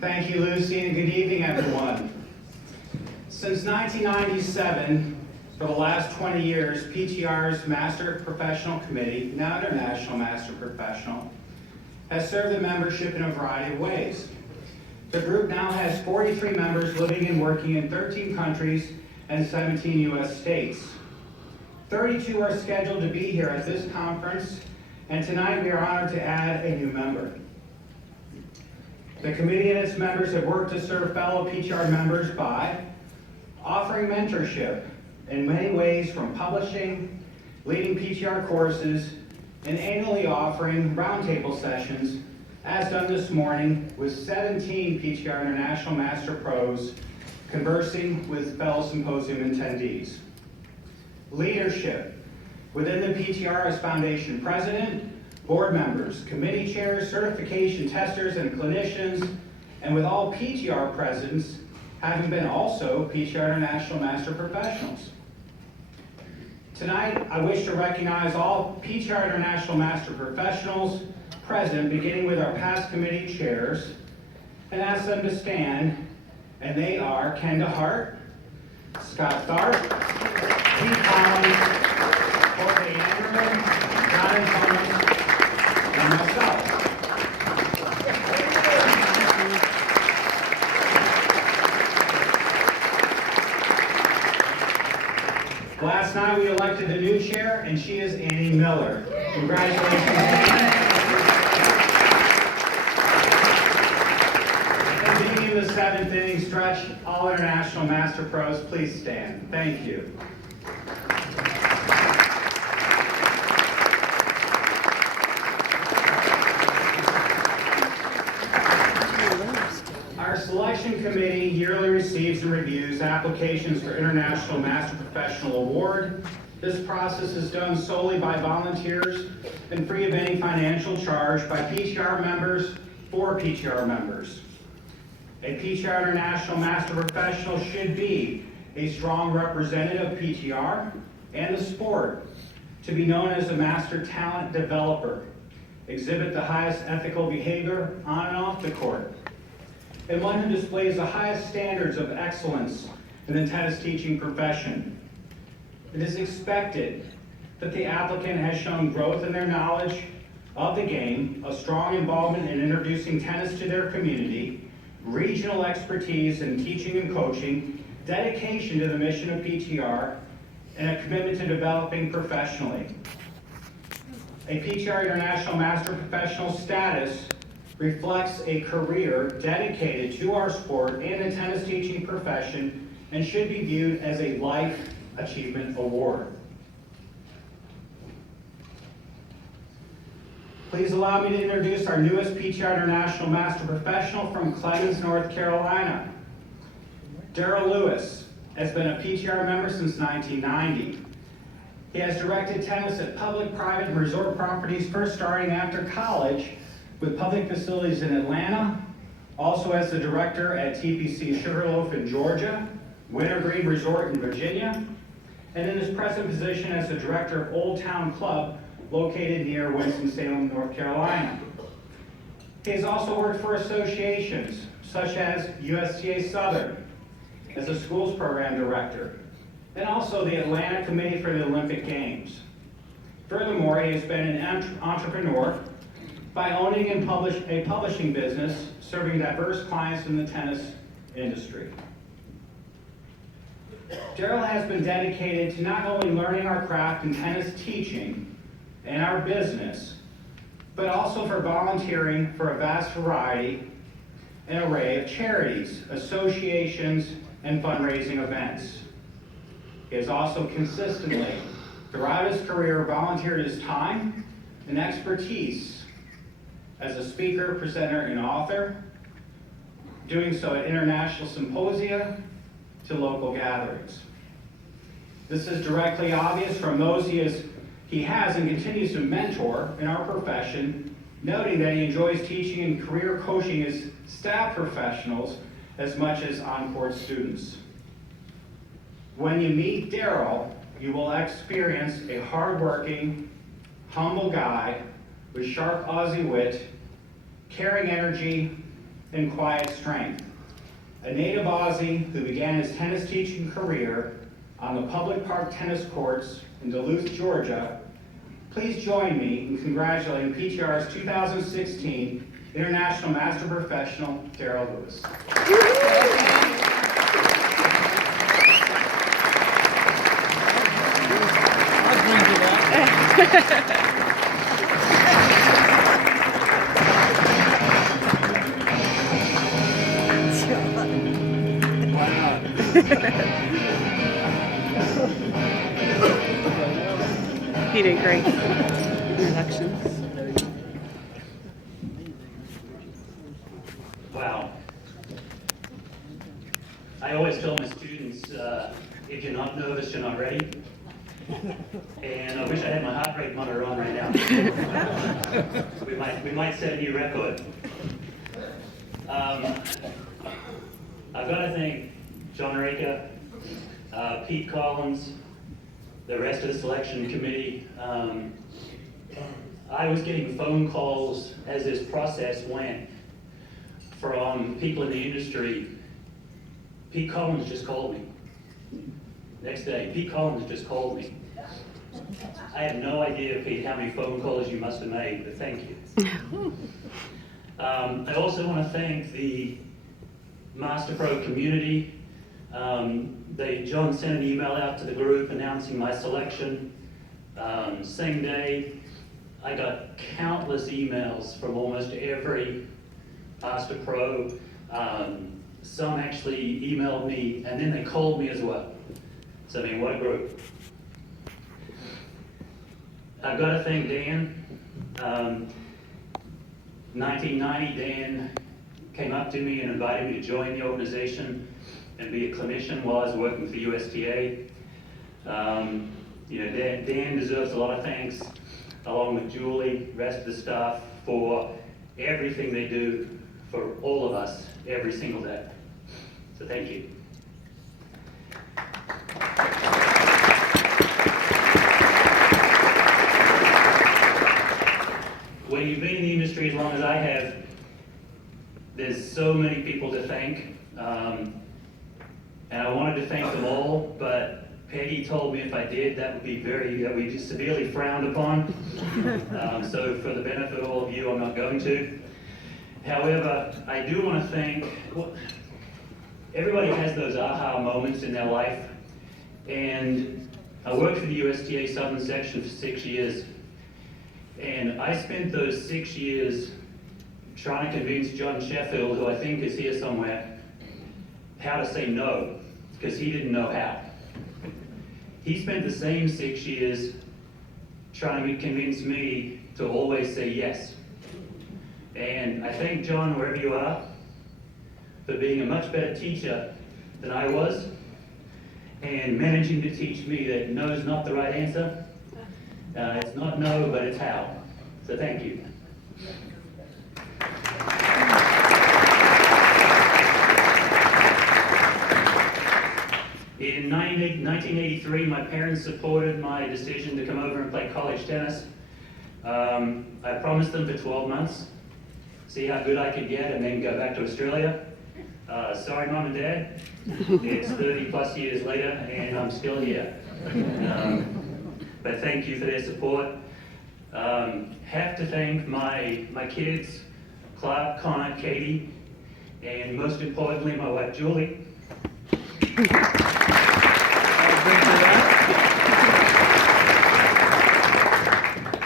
Thank you, Lucy, and good evening, everyone. Since 1997, for the last 20 years, PTR's Master Professional Committee, now International Master Professional, has served the membership in a variety of ways. The group now has 43 members living and working in 13 countries and 17 U.S. states. 32 are scheduled to be here at this conference, and tonight we are honored to add a new member. The committee and its members have worked to serve fellow PTR members by offering mentorship in many ways, from publishing, leading PTR courses, and annually offering roundtable sessions, as done this morning with 17 PTR International Master Pros conversing with fellow symposium attendees. Leadership within the PTR as foundation president, board members, committee chairs, certification testers, and clinicians, and with all PTR presidents having been also PTR International Master Professionals. Tonight, I wish to recognize all PTR International Master Professionals present, beginning with our past committee chairs, and ask them to stand, and they are Kenda Hart, Scott Tharp, Pete Collins, Jorge Anderman, John Antonis, and myself. Last night we elected a new chair, and she is Annie Miller. Congratulations, Annie. And beginning the 7th inning stretch, all International Master Pros, please stand. Thank you. Our selection committee yearly receives and reviews applications for International Master Professional Award. This process is done solely by volunteers and free of any financial charge by PTR members for PTR members. A PTR International Master Professional should be a strong representative of PTR and the sport, to be known as a Master Talent Developer, exhibit the highest ethical behavior on and off the court, and one who displays the highest standards of excellence in the tennis teaching profession. It is expected that the applicant has shown growth in their knowledge of the game, a strong involvement in introducing tennis to their community, regional expertise in teaching and coaching, dedication to the mission of PTR, and a commitment to developing professionally. A PTR International Master Professional status reflects a career dedicated to our sport and the tennis teaching profession, and should be viewed as a life achievement award. Please allow me to introduce our newest PTR International Master Professional from Clemens, North Carolina. Daryl Lewis has been a PTR member since 1990. He has directed tennis at public, private, and resort properties, first starting after college with public facilities in Atlanta, also as the director at TPC Sugarloaf in Georgia, Wintergreen Resort in Virginia, and in his present position as the director of Old Town Club, located near Winston-Salem, North Carolina. He has also worked for associations such as USTA Southern as a schools program director, and also the Atlanta Committee for the Olympic Games. Furthermore, he has been an entrepreneur by owning and a publishing business serving diverse clients in the tennis industry. Daryl has been dedicated to not only learning our craft in tennis teaching and our business, but also for volunteering for a vast variety and array of charities, associations, and fundraising events. He has also consistently, throughout his career, volunteered his time and expertise as a speaker, presenter, and author, doing so at international symposia to local gatherings. This is directly obvious from those he has and continues to mentor in our profession, noting that he enjoys teaching and career coaching his staff professionals as much as on-court students. When you meet Daryl, you will experience a hardworking, humble guy with sharp Aussie wit, caring energy, and quiet strength. A native Aussie who began his tennis teaching career on the public park tennis courts in Duluth, Georgia. Please join me in congratulating PTR's 2016 International Master Professional, Daryl Lewis. He did great. Introductions. Wow. I always tell my students, if you're not nervous, you're not ready. And I wish I had my heart rate monitor on right now. we might set a new record. I've got to thank John Raker, Pete Collins, the rest of the selection committee. I was getting phone calls as this process went from people in the industry. Pete Collins just called me. Next day, Pete Collins just called me. I have no idea, Pete, how many phone calls you must have made, but thank you. I also want to thank the Master Pro community. John sent an email out to the group announcing my selection. Same day, I got countless emails from almost every Master Pro. Some actually emailed me, and then they called me as well. So, I mean, what a group. I've got to thank Dan. 1990, Dan came up to me and invited me to join the organization and be a clinician while I was working for the USTA. Dan deserves a lot of thanks, along with Julie, rest of the staff, for everything they do for all of us every single day. So thank you. When you've been in the industry as long as I have, there's so many people to thank. And I wanted to thank them all, but Peggy told me if I did, that would be severely frowned upon. So for the benefit of all of you, I'm not going to. However, I do want to thank, everybody has those aha moments in their life. And I worked for the USTA Southern Section for 6 years. And I spent those 6 years trying to convince John Sheffield, who I think is here somewhere, how to say no, because he didn't know how. He spent the same 6 years trying to convince me to always say yes. And I thank John, wherever you are, for being a much better teacher than I was, and managing to teach me that no is not the right answer. It's not no, but it's how. So thank you. In 1983, my parents supported my decision to come over and play college tennis. I promised them for 12 months, see how good I could get, and then go back to Australia. Sorry, Mom and Dad. It's 30 plus years later, and I'm still here. But thank you for their support. Have to thank my kids, Clark, Connor, Katie, and most importantly, my wife, Julie.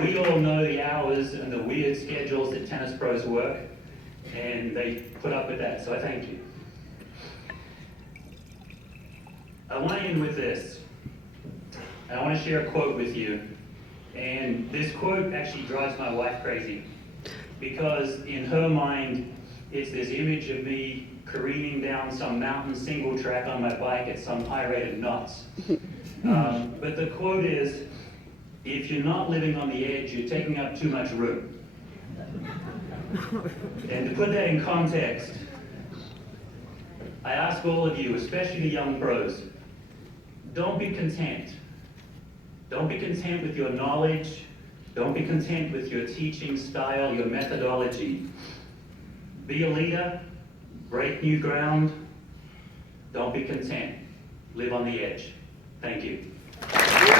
We all know the hours and the weird schedules that tennis pros work, and they put up with that, so I thank you. I want to end with this. I want to share a quote with you, and this quote actually drives my wife crazy, because in her mind, it's this image of me careening down some mountain single track on my bike at some high rate of knots. But the quote is, if you're not living on the edge, you're taking up too much room. And to put that in context, I ask all of you, especially the young pros, don't be content. Don't be content with your knowledge. Don't be content with your teaching style, your methodology. Be a leader, break new ground. Don't be content. Live on the edge. Thank you.